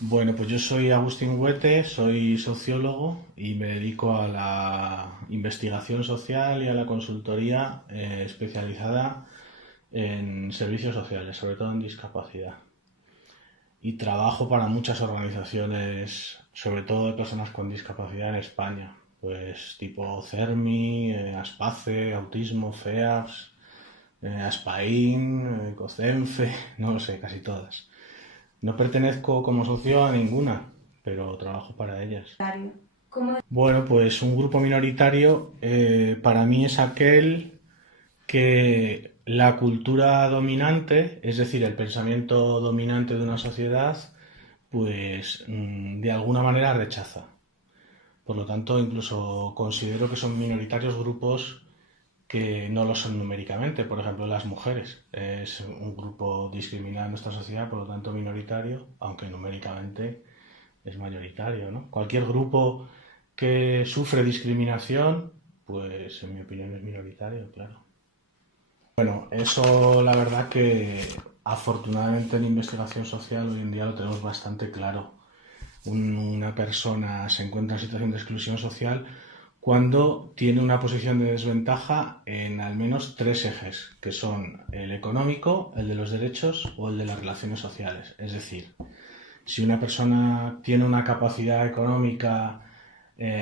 Bueno, pues yo soy Agustín Huete, soy sociólogo y me dedico a la investigación social y a la consultoría especializada en servicios sociales, sobre todo en discapacidad. Y trabajo para muchas organizaciones, sobre todo de personas con discapacidad en España, pues tipo CERMI, ASPACE, Autismo, FEAPS, ASPAIN, COCENFE, no lo sé, casi todas. No pertenezco como socio a ninguna, pero trabajo para ellas. ¿Cómo? Bueno, pues un grupo minoritario para mí es aquel que la cultura dominante, es decir, el pensamiento dominante de una sociedad, pues de alguna manera rechaza. Por lo tanto, incluso considero que son minoritarios grupos que no lo son numéricamente. Por ejemplo, las mujeres. Es un grupo discriminado en nuestra sociedad, por lo tanto minoritario, aunque numéricamente es mayoritario, ¿no? Cualquier grupo que sufre discriminación, pues en mi opinión es minoritario, claro. Bueno, eso la verdad que afortunadamente en investigación social hoy en día lo tenemos bastante claro. Una persona se encuentra en situación de exclusión social cuando tiene una posición de desventaja en al menos tres ejes, que son el económico, el de los derechos o el de las relaciones sociales. Es decir, si una persona tiene una capacidad económica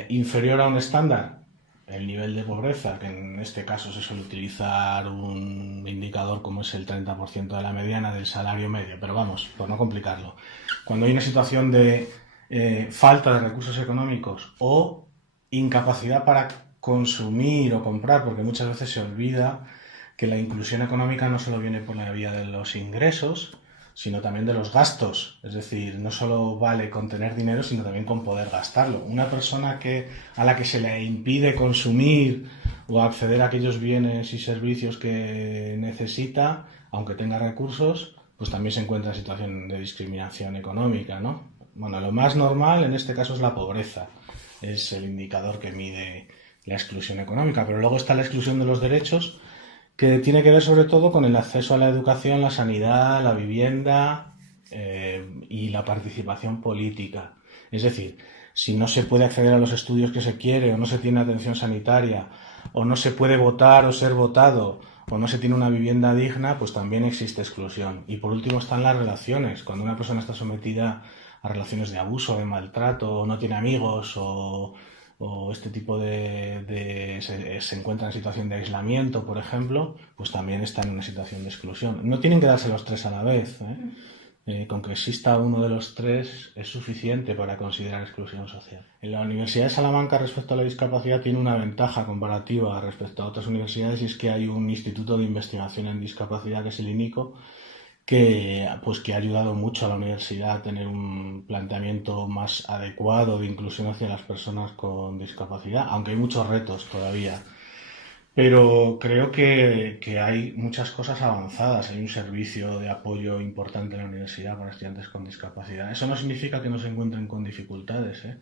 inferior a un estándar, el nivel de pobreza, que en este caso se suele utilizar un indicador como es el 30% de la mediana del salario medio, pero vamos, por no complicarlo. Cuando hay una situación de falta de recursos económicos o incapacidad para consumir o comprar, porque muchas veces se olvida que la inclusión económica no solo viene por la vía de los ingresos, sino también de los gastos. Es decir, no solo vale con tener dinero, sino también con poder gastarlo. Una persona a la que se le impide consumir o acceder a aquellos bienes y servicios que necesita, aunque tenga recursos, pues también se encuentra en situación de discriminación económica, ¿no? Bueno, lo más normal en este caso es la pobreza. Es el indicador que mide la exclusión económica, pero luego está la exclusión de los derechos, que tiene que ver sobre todo con el acceso a la educación, la sanidad, la vivienda y la participación política. Es decir, si no se puede acceder a los estudios que se quiere, o no se tiene atención sanitaria, o no se puede votar o ser votado, o no se tiene una vivienda digna, pues también existe exclusión. Y por último están las relaciones. Cuando una persona está sometida a relaciones de abuso, de maltrato, o no tiene amigos, o este tipo se encuentra en situación de aislamiento, por ejemplo, pues también está en una situación de exclusión. No tienen que darse los tres a la vez, ¿eh? Con que exista uno de los tres es suficiente para considerar exclusión social. En la Universidad de Salamanca, respecto a la discapacidad, tiene una ventaja comparativa respecto a otras universidades, y es que hay un instituto de investigación en discapacidad, que es el INICO, que ha ayudado mucho a la universidad a tener un planteamiento más adecuado de inclusión hacia las personas con discapacidad, aunque hay muchos retos todavía. Pero creo que hay muchas cosas avanzadas. Hay un servicio de apoyo importante en la universidad para estudiantes con discapacidad. Eso no significa que no se encuentren con dificultades, ¿eh?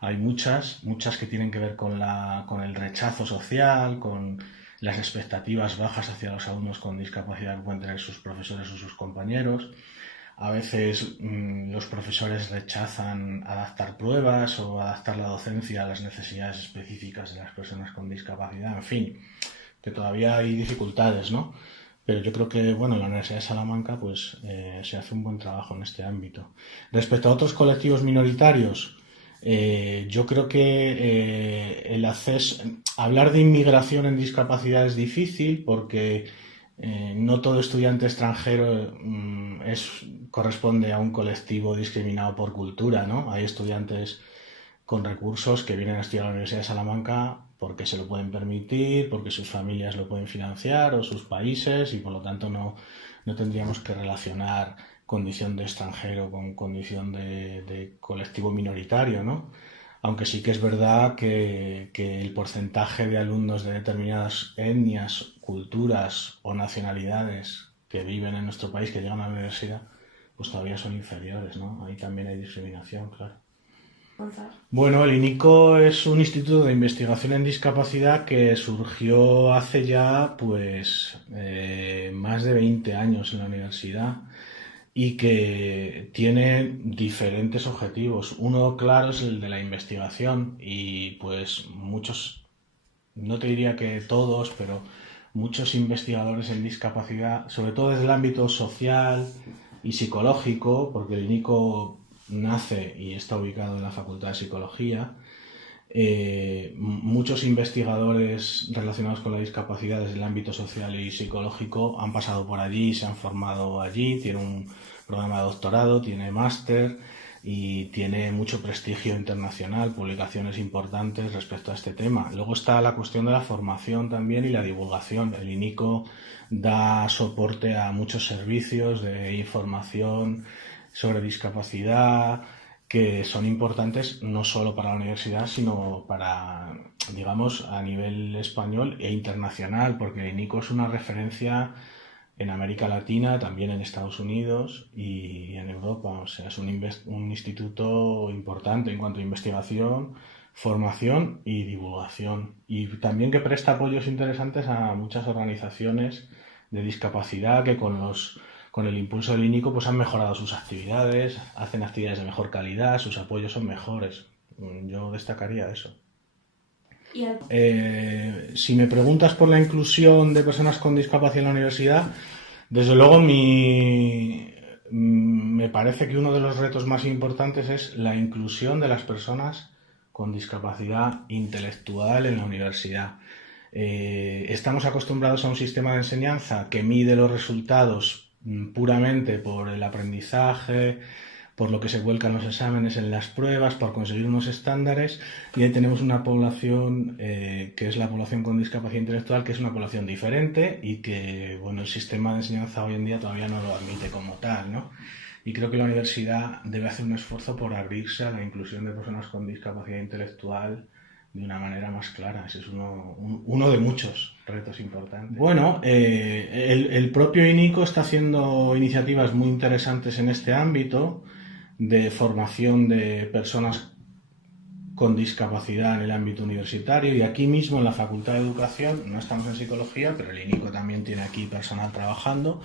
Hay muchas que tienen que ver con el rechazo social, con las expectativas bajas hacia los alumnos con discapacidad que pueden tener sus profesores o sus compañeros. A veces los profesores rechazan adaptar pruebas o adaptar la docencia a las necesidades específicas de las personas con discapacidad. En fin, que todavía hay dificultades, ¿no? Pero yo creo que, bueno, en la Universidad de Salamanca pues se hace un buen trabajo en este ámbito. Respecto a otros colectivos minoritarios, yo creo que hablar de inmigración en discapacidad es difícil porque no todo estudiante extranjero corresponde a un colectivo discriminado por cultura, ¿no? Hay estudiantes con recursos que vienen a estudiar a la Universidad de Salamanca porque se lo pueden permitir, porque sus familias lo pueden financiar o sus países, y por lo tanto no tendríamos que relacionar condición de extranjero con condición de colectivo minoritario, ¿no? Aunque sí que es verdad que el porcentaje de alumnos de determinadas etnias, culturas o nacionalidades que viven en nuestro país, que llegan a la universidad, pues todavía son inferiores, ¿no? Ahí también hay discriminación, claro. Bueno, el INICO es un instituto de investigación en discapacidad que surgió hace ya pues más de 20 años en la universidad, y que tiene diferentes objetivos. Uno claro es el de la investigación y pues muchos, no te diría que todos, pero muchos investigadores en discapacidad, sobre todo desde el ámbito social y psicológico, porque el INICO nace y está ubicado en la Facultad de Psicología, muchos investigadores relacionados con la discapacidad desde el ámbito social y psicológico han pasado por allí, se han formado allí, tiene un programa de doctorado, tiene máster y tiene mucho prestigio internacional, publicaciones importantes respecto a este tema. Luego está la cuestión de la formación también y la divulgación. El INICO da soporte a muchos servicios de información sobre discapacidad, que son importantes no solo para la universidad, sino para, digamos, a nivel español e internacional, porque el INICO es una referencia en América Latina, también en Estados Unidos y en Europa. O sea, es un instituto importante en cuanto a investigación, formación y divulgación. Y también que presta apoyos interesantes a muchas organizaciones de discapacidad que con el impulso del INICO pues han mejorado sus actividades, hacen actividades de mejor calidad, sus apoyos son mejores. Yo destacaría eso. Si me preguntas por la inclusión de personas con discapacidad en la universidad, desde luego me parece que uno de los retos más importantes es la inclusión de las personas con discapacidad intelectual en la universidad. Estamos acostumbrados a un sistema de enseñanza que mide los resultados puramente por el aprendizaje, por lo que se vuelcan los exámenes en las pruebas, por conseguir unos estándares, y ahí tenemos una población que es la población con discapacidad intelectual, que es una población diferente y que, bueno, el sistema de enseñanza hoy en día todavía no lo admite como tal, ¿no? Y creo que la universidad debe hacer un esfuerzo por abrirse a la inclusión de personas con discapacidad intelectual de una manera más clara. Ese es uno de muchos retos importantes. Bueno, el propio INICO está haciendo iniciativas muy interesantes en este ámbito de formación de personas con discapacidad en el ámbito universitario, y aquí mismo en la Facultad de Educación, no estamos en psicología, pero el INICO también tiene aquí personal trabajando.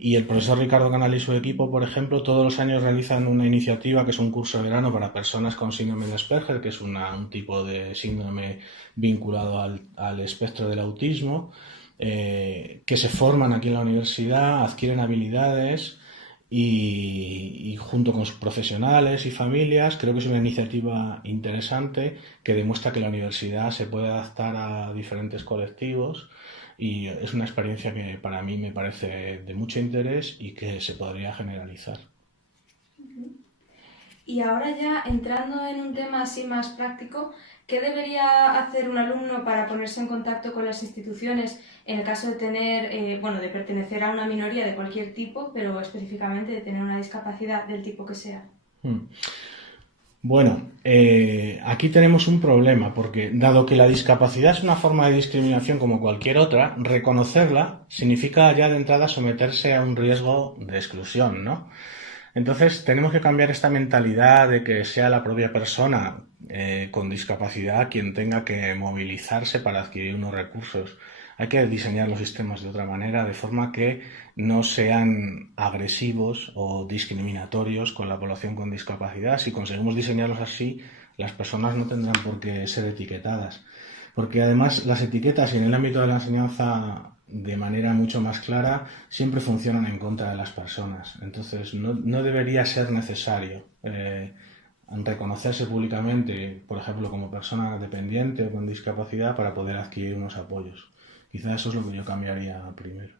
Y el profesor Ricardo Canal y su equipo, por ejemplo, todos los años realizan una iniciativa que es un curso de verano para personas con síndrome de Asperger, que es un tipo de síndrome vinculado al espectro del autismo, que se forman aquí en la universidad, adquieren habilidades y junto con sus profesionales y familias, creo que es una iniciativa interesante que demuestra que la universidad se puede adaptar a diferentes colectivos. Y es una experiencia que para mí me parece de mucho interés y que se podría generalizar. Y ahora ya entrando en un tema así más práctico, ¿qué debería hacer un alumno para ponerse en contacto con las instituciones en el caso de tener, bueno, de pertenecer a una minoría de cualquier tipo, pero específicamente de tener una discapacidad del tipo que sea? Bueno, aquí tenemos un problema, porque dado que la discapacidad es una forma de discriminación como cualquier otra, reconocerla significa ya de entrada someterse a un riesgo de exclusión, ¿no? Entonces tenemos que cambiar esta mentalidad de que sea la propia persona con discapacidad quien tenga que movilizarse para adquirir unos recursos. Hay que diseñar los sistemas de otra manera, de forma que no sean agresivos o discriminatorios con la población con discapacidad. Si conseguimos diseñarlos así, las personas no tendrán por qué ser etiquetadas. Porque además las etiquetas en el ámbito de la enseñanza de manera mucho más clara siempre funcionan en contra de las personas. Entonces no debería ser necesario reconocerse públicamente, por ejemplo, como persona dependiente o con discapacidad para poder adquirir unos apoyos. Quizás eso es lo que yo cambiaría primero.